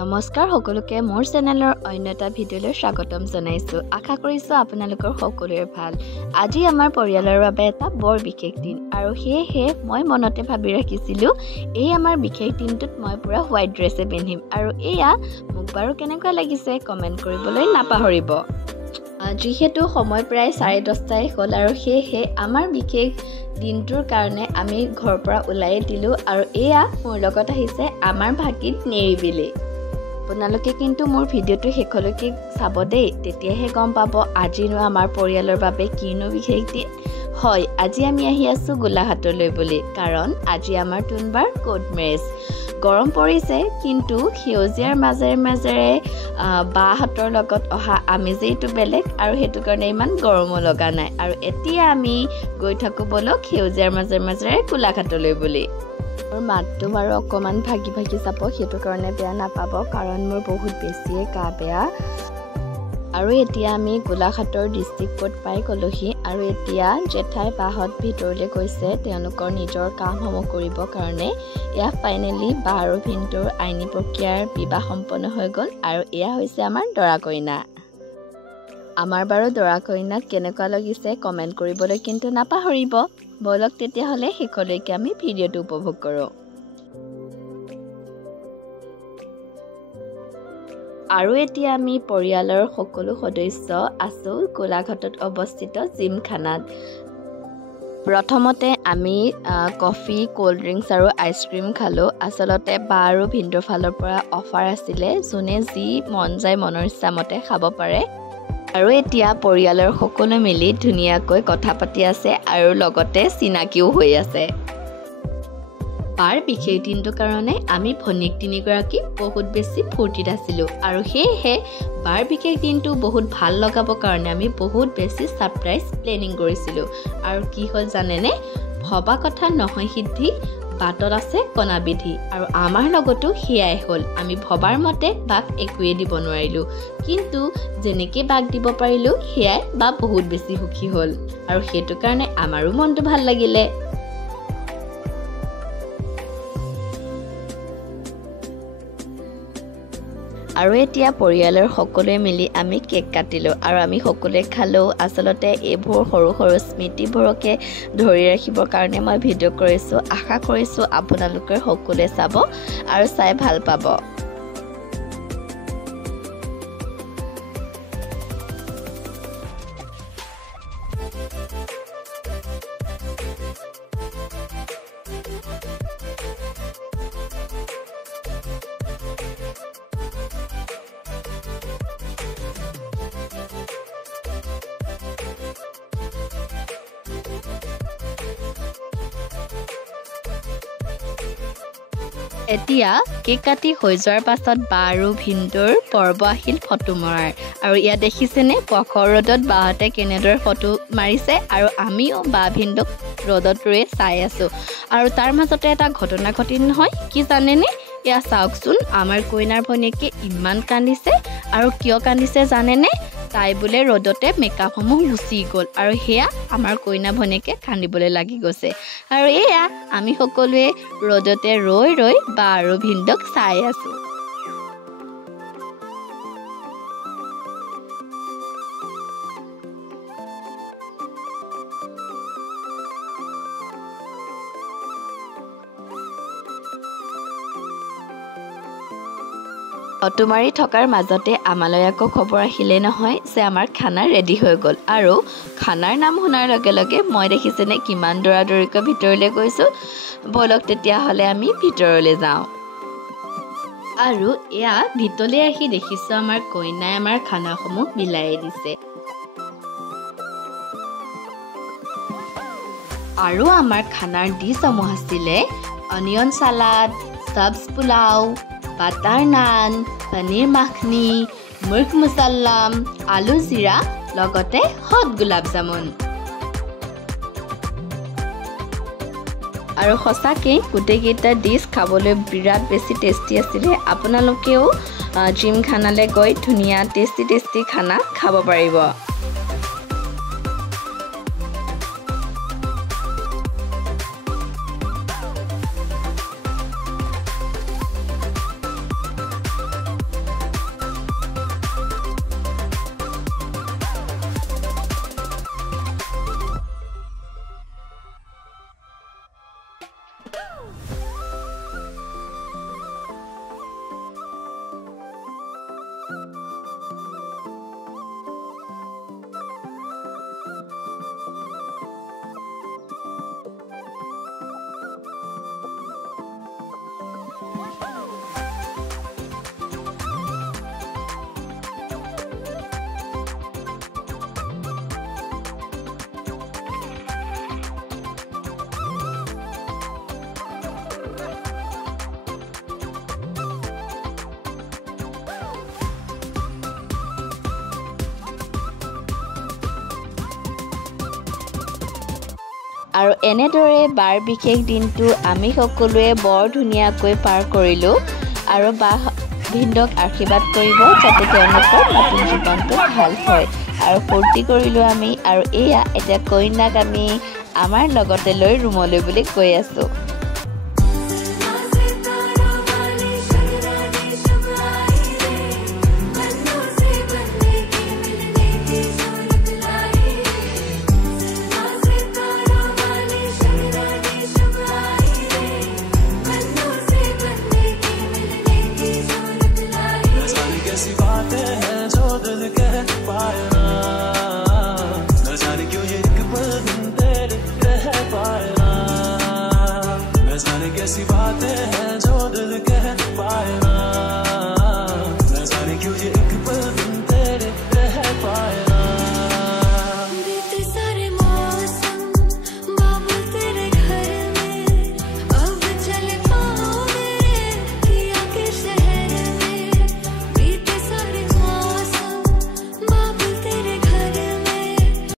নমস্কাৰ সকলোকে মোৰ চেনেলৰ অন্য এটা ভিডিঅ'লৈ স্বাগতম জনাইছো। আশা কৰিছো আপোনালোকৰ সকলোৰে ভাল। আজি আমাৰ পৰিয়ালৰ বাবে এটা বৰ বিশেষ দিন আৰু সেয়েহে মই মনতে ভাবি ৰাখিছিলো এই আমাৰ বিশেষ দিনটোত মই পুৰা হোৱাইট ড্ৰেছে পিন্ধিম আৰু এয়া মোক বাৰু কেনেকুৱা লাগিছে কমেণ্ট কৰিবলৈ নাপাহৰিব। যিহেতু সময় প্ৰায় 10:30 হ'ল আৰু সেয়েহে আমাৰ বিশেষ দিনটোৰ কাৰণে আমি ঘৰৰ পৰা ওলাই দিলোঁ আৰু এয়া মোৰ লগত আহিছে আমাৰ ভাগিন নেৰিবিলি। আপোনালোকে কিন্তু মোৰ ভিডিঅ'টো শেষলৈকে চাব দেই, তেতিয়াহে গম পাব আজিনো আমাৰ পৰিয়ালৰ বাবে কিনো বিশেষ দিন। হয়, আজি আমি আহি আছোঁ গোলাঘাটলৈ বুলি, কাৰণ আজি আমাৰ টুনবাৰ কোৰ্ট মেৰেজ। গৰম পৰিছে কিন্তু সেউজীয়াৰ মাজেৰে বাহঁতৰ লগত অহা আমেজেইটো বেলেগ আৰু সেইটো কাৰণে ইমান গৰমো লগা নাই। আৰু এতিয়া আমি গৈ থাকোঁ বলক সেউজীয়াৰ মাজেৰে গোলাঘাটলৈ বুলি। মোৰ মাতটো বাৰু অকণমান ভাগি যাব, সেইটো কাৰণে বেয়া নাপাব, কাৰণ মোৰ বহুত বেছিয়ে গা বেয়া। আৰু এতিয়া আমি গোলাঘাটৰ ডিষ্ট্ৰিক্ট কোৰ্ট পাই গ'লোহি আৰু এতিয়া জেঠাই বাহঁত ভিতৰলৈ গৈছে তেওঁলোকৰ নিজৰ কামসমূহ কৰিবৰ কাৰণে। এয়া ফাইনেলি বা আৰু ভিনটোৰ আইনী প্ৰক্ৰিয়াৰ বিবাহ সম্পন্ন হৈ গ'ল আৰু এয়া হৈছে আমাৰ দৰা কইনা। আমাৰ বাৰু দৰা কইনাক কেনেকুৱা লাগিছে কমেণ্ট কৰিবলৈ কিন্তু নাপাহৰিব। বলক তেতিয়াহ'লে শেষলৈকে আমি ভিডিঅ'টো উপভোগ কৰোঁ। আৰু এতিয়া আমি পৰিয়ালৰ সকলো সদস্য আছোঁ গোলাঘাটত অৱস্থিত জিমখানাত। প্ৰথমতে আমি কফি, ক'ল্ড ড্ৰিংকছ আৰু আইচক্ৰীম খালোঁ। আচলতে বা আৰু ভিনটোৰ ফালৰ পৰা অফাৰ আছিলে, যোনে যি মন যায় মনৰ ইচ্ছামতে খাব পাৰে। আৰু এতিয়া পৰিয়ালৰ সকলো মিলি ধুনীয়াকৈ কথা পাতি আছে আৰু লগতে চিনাকিও হৈ আছে। বাৰ বিশেষ দিনটোৰ কাৰণে আমি ভনীক তিনিগৰাকী বহুত বেছি ফূৰ্তিত আছিলোঁ আৰু সেয়েহে বাৰ বিশেষ দিনটো বহুত ভাল লগাবৰ কাৰণে আমি বহুত বেছি ছাৰপ্ৰাইজ প্লেনিং কৰিছিলোঁ। আৰু কি হ'ল জানেনে, ভবা কথা নহয় সিদ্ধি, বাটত আছে কণাবিধি। আৰু আমাৰ লগতো সেয়াই হ'ল, আমি ভবাৰ মতে বাক একোৱে দিব নোৱাৰিলোঁ, কিন্তু যেনেকৈ বাক দিব পাৰিলোঁ সেয়াই বা বহুত বেছি সুখী হ'ল আৰু সেইটো কাৰণে আমাৰো মনটো ভাল লাগিলে। আৰু এতিয়া পৰিয়ালৰ সকলোৱে মিলি আমি কেক কাটিলোঁ আৰু আমি সকলোৱে খালোঁ। আচলতে এইবোৰ সৰু সৰু স্মৃতিবোৰকে ধৰি ৰাখিবৰ কাৰণে মই ভিডিঅ' কৰিছোঁ। আশা কৰিছোঁ আপোনালোকে সকলোৱে চাব আৰু চাই ভাল পাব। এতিয়া কেক কাটি হৈ যোৱাৰ পাছত বা আৰু ভিনটোৰ পৰ্ব আহিল ফটো মৰাৰ। আৰু ইয়াত দেখিছেনে প্ৰখৰ ৰ'দত বাহঁতে কেনেদৰে ফটো মাৰিছে আৰু আমিও বা ভিনটোক ৰ'দত ৰৈ চাই আছোঁ। আৰু তাৰ মাজতে এটা ঘটনা ঘটিল নহয়, কি জানেনে? এয়া চাওকচোন, আমাৰ কইনাৰ ভনীয়েকে ইমান কান্দিছে আৰু কিয় কান্দিছে জানেনে? তাই বোলে ৰ'দতে মেকআপসমূহ গুচি গ'ল আৰু সেয়া আমাৰ কইনা ভনীয়েকে কান্দিবলৈ লাগি গৈছে। আৰু এয়া আমি সকলোৱে ৰ'দতে ৰৈ বা আৰু ভিনদক চাই আছোঁ। ফটো মাৰি থকাৰ মাজতে আমালৈ আকৌ খবৰ আহিলে নহয় যে আমাৰ খানা ৰেডি হৈ গ'ল। আৰু খানাৰ নাম শুনাৰ লগে লগে মই দেখিছেনে কিমান দৌৰাদৌৰিকৈ ভিতৰলৈ গৈছোঁ। ব'লক তেতিয়াহ'লে আমি ভিতৰলৈ যাওঁ। আৰু এয়া ভিতৰলৈ আহি দেখিছোঁ আমাৰ কইনাই আমাৰ খানাসমূহ মিলাই দিছে। আৰু আমাৰ খানাৰ ডিছসমূহ আছিলে অনিয়ন চালাড, চাব্জ পোলাও, বাটাৰ নান, পনীৰ মাখনি, মুৰ্গ মুছাল্লাম, আলু জিৰা, লগতে হট গোলাপ জামুন। আৰু সঁচাকৈ গোটেইকেইটা ডিছ খাবলৈ বিৰাট বেছি টেষ্টি আছিলে। আপোনালোকেও জিমখানালৈ গৈ ধুনীয়া টেষ্টি খানা খাব পাৰিব। আৰু এনেদৰে বাৰ বিশেষ দিনটো আমি সকলোৱে বৰ ধুনীয়াকৈ পাৰ কৰিলোঁ আৰু বা ভিন্দক আশীৰ্বাদ কৰিব যাতে তেওঁলোকৰ নতুন জীৱনটো ভাল হয় আৰু ফূৰ্তি কৰিলোঁ আমি আৰু এয়া এতিয়া কইনাক আমি আমাৰ লগতে লৈ ৰুমলৈ বুলি কৈ আছোঁ। कैसी बातें हैं